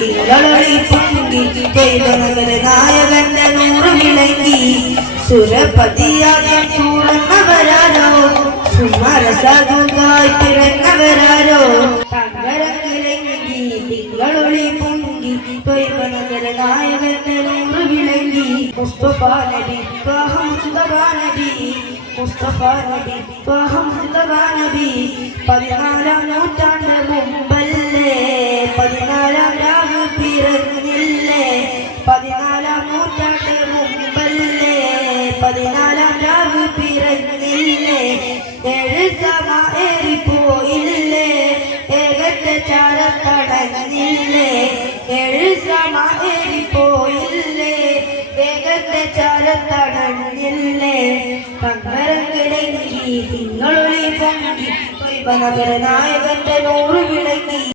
തിങ്കളൊളി പൊങ്കി ദൈവനഗര നായകന്റെ നൂറ് വിളങ്ങി സുരപതിയായ ചൂറന്നവരാരോ സുമരസാധുവായി പിറന്നവരാരോ തങ്കരങ്കിളങ്ങി തിങ്കളൊളി പൊങ്കി ദൈവനഗര നായകന്റെ നൂറ് വിളങ്ങി മുസ്തഫ നബി മുസ്തഫ നബി മുസ്തഫ നബി മുസ്തഫ നബി 14-ാം നൂറ്റാണ്ട് മുമ്പല്ലേ 14-ാം രാവ് പിറന്നില്ലേ 14-ാം നൂറ്റാണ്ട് മുമ്പല്ലേ 14-ാം രാവ് പിറന്നില്ലേ 7 സമ ഏറിപ്പോയില്ലേ ഏകത്തെ ചാരത്തടഞ്ഞില്ലേ 7 സമ ഏറിപ്പോയില്ലേ ഏകത്തെ ചാരത്തടഞ്ഞില്ലേ തങ്കരങ്കിളങ്ങി തിങ്കളൊളി പൊങ്കി ദൈവനഗര നായകന്റെ നൂറ് വിളങ്ങി